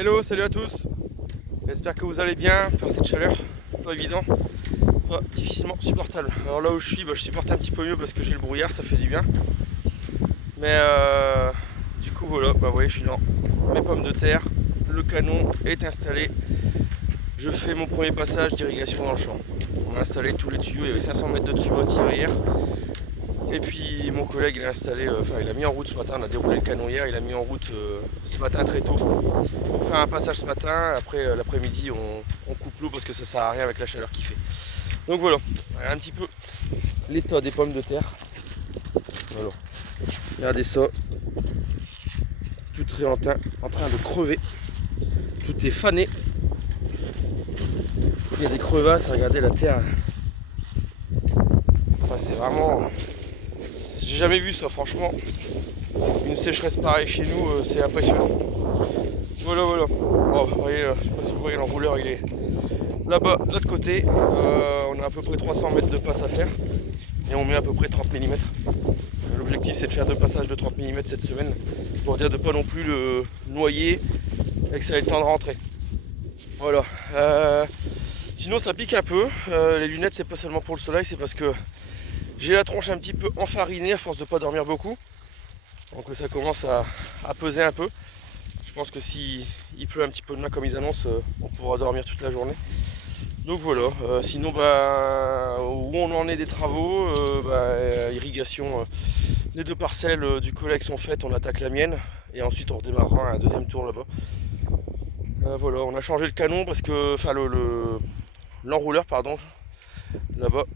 Hello, salut à tous. J'espère que vous allez bien par cette chaleur. Pas évident, pas difficilement supportable. Alors là où je suis, je supporte un petit peu mieux parce que j'ai le brouillard, ça fait du bien. Mais du coup voilà, vous voyez, je suis dans mes pommes de terre. Le canon est installé. Je fais mon premier passage d'irrigation dans le champ. On a installé tous les tuyaux, il y avait 500 mètres de tuyaux à tirer hier. Et puis mon collègue il a installé, il a mis en route ce matin, on a déroulé le canon hier, il a mis en route ce matin très tôt pour faire un passage ce matin. Après l'après-midi on coupe l'eau parce que ça sert à rien avec la chaleur qu'il fait. Donc voilà, un petit peu l'état des pommes de terre. Voilà. Regardez ça, tout est en train de crever, tout est fané. Il y a des crevasses, regardez la terre. Enfin, c'est vraiment... J'ai jamais vu ça franchement. Une sécheresse pareille chez nous, c'est impressionnant. Voilà. Bon, vous voyez, je sais pas si vous voyez l'enrouleur, il est là-bas, de l'autre côté. On a à peu près 300 mètres de passe à faire. Et on met à peu près 30 mm. L'objectif c'est de faire 2 passages de 30 mm cette semaine. Pour dire de pas non plus le noyer et que ça ait le temps de rentrer. Voilà. Sinon ça pique un peu. Les lunettes c'est pas seulement pour le soleil, c'est parce que j'ai la tronche un petit peu enfarinée à force de pas dormir beaucoup. Donc ça commence à peser un peu. Je pense que si il pleut un petit peu demain comme ils annoncent, on pourra dormir toute la journée. Donc voilà, sinon où on en est des travaux, irrigation, les 2 parcelles du collègue sont faites, on attaque la mienne et ensuite on redémarrera un deuxième tour là-bas. Voilà, on a changé le canon parce que, l'enrouleur pardon, là-bas,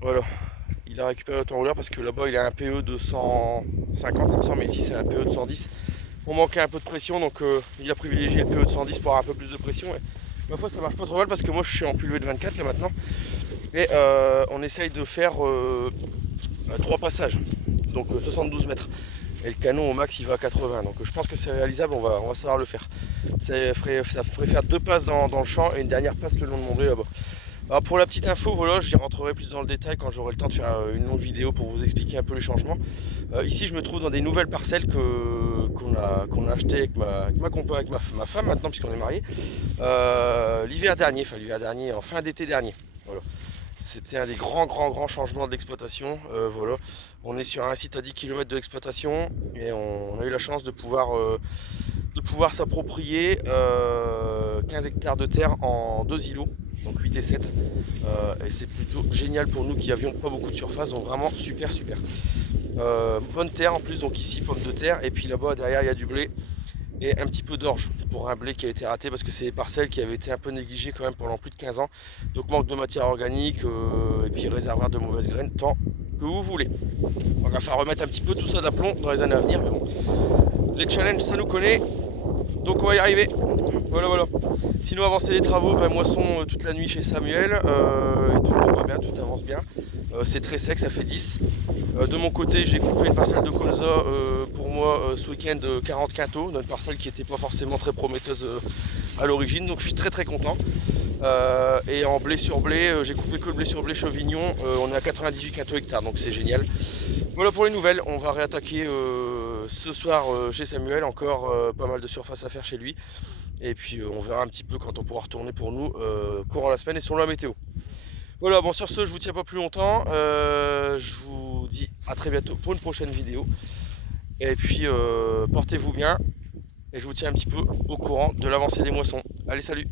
voilà, il a récupéré l'auto-enrouleur parce que là-bas il a un PE de 150, mais ici c'est un PE de 110. On manquait un peu de pression, donc il a privilégié le PE de 110 pour avoir un peu plus de pression. Et ma foi ça marche pas trop mal parce que moi je suis en pulvé de 24 là maintenant. Et on essaye de faire 3 passages, donc 72 mètres. Et le canon au max il va à 80, donc je pense que c'est réalisable, on va savoir le faire. Ça ferait faire 2 passes dans le champ et une dernière passe le long de mon blé là-bas. Alors pour la petite info, voilà, j'y rentrerai plus dans le détail quand j'aurai le temps de faire une longue vidéo pour vous expliquer un peu les changements. Ici je me trouve dans des nouvelles parcelles qu'on a achetées avec ma femme maintenant puisqu'on est mariés, l'hiver dernier, en fin d'été dernier. Voilà. C'était un des grands changements de l'exploitation. Voilà. On est sur un site à 10 km de l'exploitation et on a eu la chance de pouvoir s'approprier 15 hectares de terre en 2 îlots, donc 8 et 7. Et c'est plutôt génial pour nous qui n'avions pas beaucoup de surface, donc vraiment super. Bonne terre en plus, donc ici pommes de terre, et puis là-bas derrière il y a du blé et un petit peu d'orge pour un blé qui a été raté parce que c'est des parcelles qui avaient été un peu négligées quand même pendant plus de 15 ans. Donc manque de matière organique et puis réservoir de mauvaises graines, tant que vous voulez. Donc il va falloir remettre un petit peu tout ça d'aplomb dans les années à venir, mais bon. Les challenges ça nous connaît, donc on va y arriver. Voilà. Sinon avancer les travaux, moisson toute la nuit chez Samuel, et tout va bien, tout avance bien. C'est très sec, ça fait 10. De mon côté j'ai coupé une parcelle de colza pour moi ce week-end 40 quintaux, une parcelle qui n'était pas forcément très prometteuse à l'origine, donc je suis très content. Et en blé sur blé, j'ai coupé que le blé sur blé Chauvignon, on est à 98 quintaux hectares, donc c'est génial. Voilà pour les nouvelles, on va réattaquer ce soir chez Samuel, encore pas mal de surface à faire chez lui. Et puis on verra un petit peu quand on pourra retourner pour nous courant la semaine et selon la météo. Voilà, bon sur ce je vous tiens pas plus longtemps, je vous dis à très bientôt pour une prochaine vidéo. Et puis portez-vous bien et je vous tiens un petit peu au courant de l'avancée des moissons. Allez, salut!